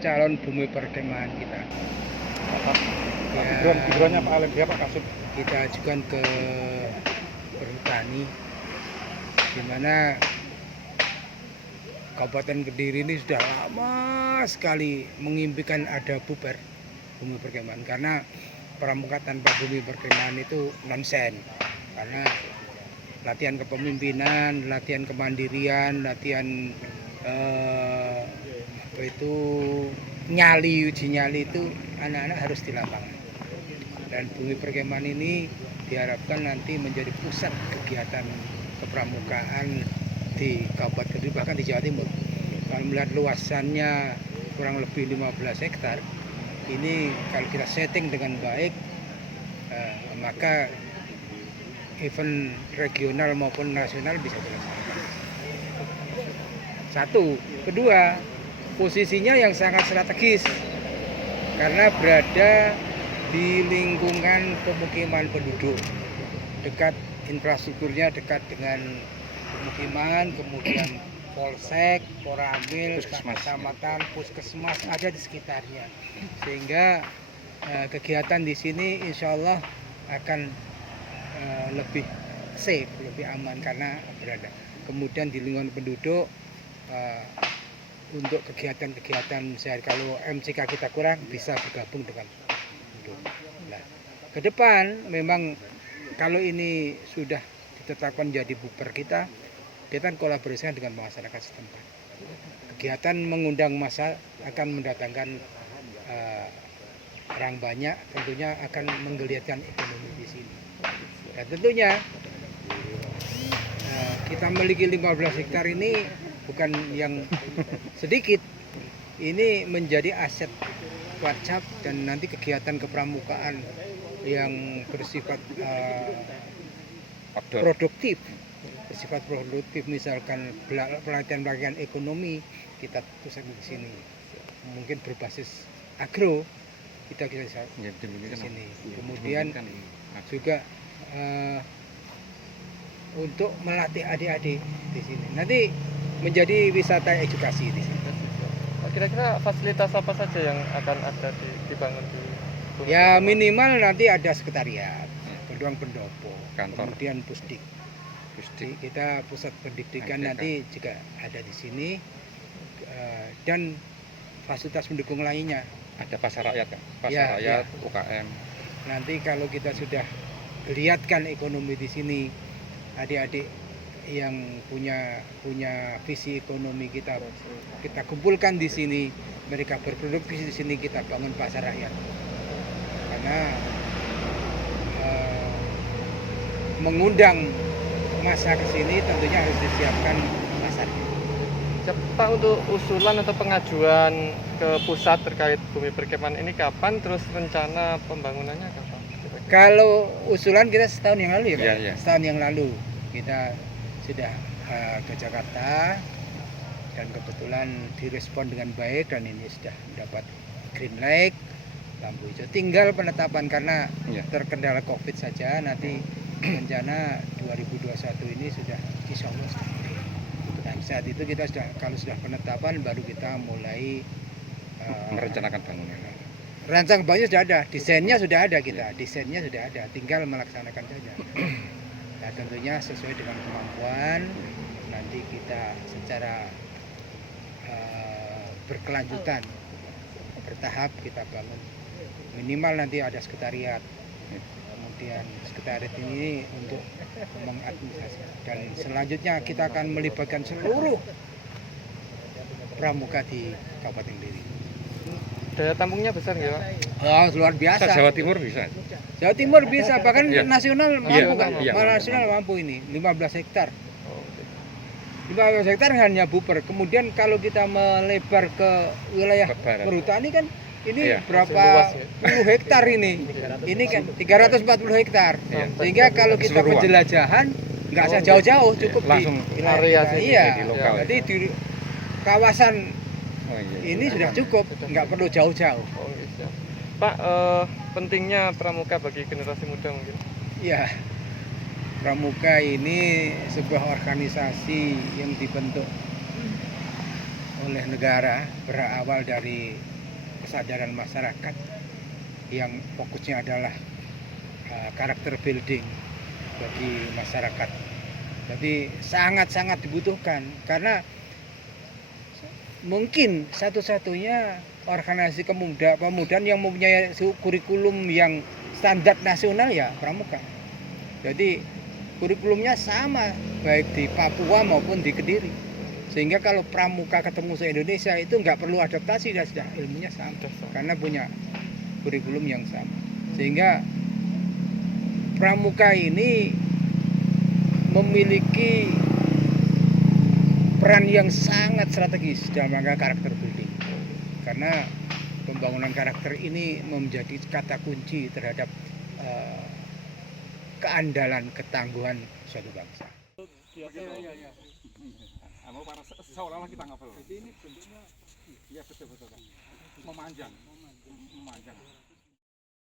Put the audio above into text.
Calon bumi perkemahan kita. Gibrannya Pak Alim Pak Kasub Kita ajukan ke Perhutani, di mana Kabupaten Kediri ini sudah lama sekali mengimpikan ada bumi perkemahan, karena pramuka tanpa bumi perkemahan itu nonsen. Karena latihan kepemimpinan, latihan kemandirian, latihan uji nyali itu anak-anak harus di lapangan. Dan bumi perkemahan ini diharapkan nanti menjadi pusat kegiatan kepramukaan di Kabupaten Kediri, bahkan di Jawa Timur. Kalau melihat luasannya kurang lebih 15 hektar, ini kalau kita setting dengan baik, maka event regional maupun nasional bisa dilaksanakan. Satu, kedua, posisinya yang sangat strategis karena berada di lingkungan pemukiman penduduk, dekat infrastrukturnya, dekat dengan pemukiman, kemudian polsek, poramil, kecamatan, puskesmas ada di sekitarnya, sehingga kegiatan di sini insya Allah akan lebih safe, lebih aman karena berada. Kemudian di lingkungan penduduk, untuk kegiatan-kegiatan sehari, kalau MCK kita kurang bisa bergabung dengan penduduk. Nah, ke depan memang kalau ini sudah ditetapkan jadi buper kita kolaborasikan dengan masyarakat setempat. Kegiatan mengundang massa akan mendatangkan orang banyak, tentunya akan menggeliatkan ekonomi di sini. Dan tentunya kita memiliki 15 hektar ini bukan yang sedikit. Ini menjadi aset wajib, dan nanti kegiatan kepramukaan yang bersifat produktif, misalkan pelatihan ekonomi kita pusat di sini. Mungkin berbasis agro kita bisa di sini. Kemudian juga untuk melatih adik-adik di sini. Nanti menjadi wisata edukasi di sini. Kira-kira fasilitas apa saja yang akan ada dibangun di bumi? Ya minimal nanti ada sekretariat, ruang pendopo, kantor, kemudian pusdik. Kita pusat pendidikan nanti juga ada di sini, dan fasilitas pendukung lainnya. Ada pasar rakyat, Ya. UKM. Nanti kalau kita sudah lihatkan ekonomi di sini, adik-adik yang punya visi ekonomi kita kumpulkan di sini, mereka berproduksi di sini, kita bangun pasar rakyat. Karena mengundang massa ke sini tentunya harus disiapkan pasarnya. Pak, untuk usulan atau pengajuan ke pusat terkait bumi perkemahan ini kapan, terus rencana pembangunannya kapan? Kalau usulan kita setahun yang lalu ya. Setahun yang lalu kita sudah ke Jakarta, dan kebetulan direspon dengan baik, dan ini sudah mendapat green light, lampu hijau. Tinggal penetapan karena terkendala COVID saja. Nanti rencana 2021 ini sudah insya Allah. Dan saat itu kita kalau sudah penetapan baru kita mulai merencanakan bangunan. Rancang bangunnya sudah ada, desainnya sudah ada, desainnya sudah ada, tinggal melaksanakan saja. Nah, tentunya sesuai dengan kemampuan, nanti kita secara berkelanjutan, bertahap kita bangun. Minimal nanti ada sekretariat, kemudian sekretariat ini untuk mengadministrasi, dan selanjutnya kita akan melibatkan seluruh pramuka di Kabupaten Kediri. Daya tampungnya besar nggak, Pak? Oh, luar biasa. Jawa Timur bisa. Jawa Timur bisa, bahkan nasional mampu kan? Iya. Nasional mampu ini, 15 hektar. 15 hektar hanya buper. Kemudian kalau kita melebar ke wilayah Perhutani kan ini berapa puluh hektar ini. Ini kan 340 hektar. Sehingga kalau kita penjelajahan nggak usah jauh-jauh, cukup langsung di area di lokal. Jadi di kawasan ini sudah cukup, nggak perlu jauh-jauh. Pak, pentingnya pramuka bagi generasi muda mungkin? Ya, pramuka ini sebuah organisasi yang dibentuk oleh negara berawal dari kesadaran masyarakat yang fokusnya adalah karakter building bagi masyarakat. Jadi sangat-sangat dibutuhkan karena mungkin satu-satunya organisasi pemudaan yang mempunyai kurikulum yang standar nasional ya Pramuka. Jadi kurikulumnya sama baik di Papua maupun di Kediri. Sehingga kalau Pramuka ketemu se-Indonesia itu nggak perlu adaptasi, dan sudah ilmunya sama karena punya kurikulum yang sama. Sehingga Pramuka ini memiliki peran yang sangat strategis dalam rangka karakter building. Karena pembangunan karakter ini menjadi kata kunci terhadap keandalan ketangguhan suatu bangsa. Seolah-olah kita ngobrol. Jadi ini bentuknya, iya betul-betul, memanjang.